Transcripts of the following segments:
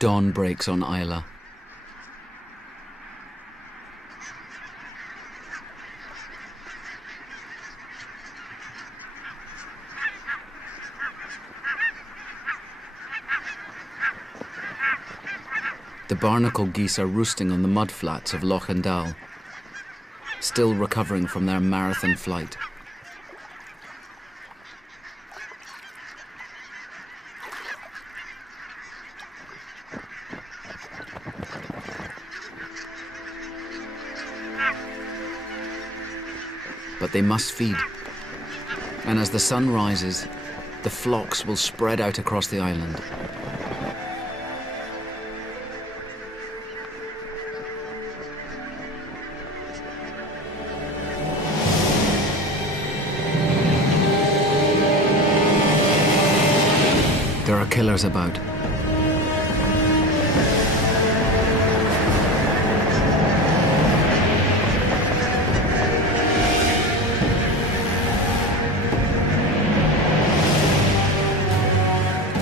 Dawn breaks on Isla. The barnacle geese are roosting on the mudflats of Loch Endal, still recovering from their marathon flight. But they must feed, and as the sun rises, the flocks will spread out across the island. There are killers about.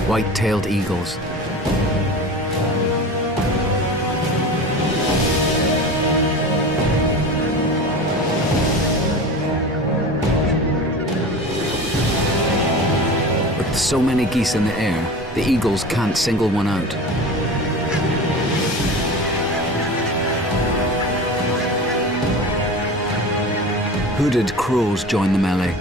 White-tailed eagles. With so many geese in the air, the eagles can't single one out. Hooded crows join the melee.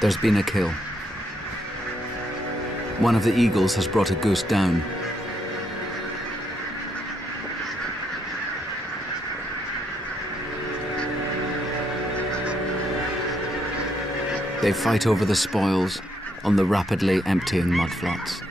There's been a kill. One of the eagles has brought a goose down. They fight over the spoils on the rapidly emptying mudflats.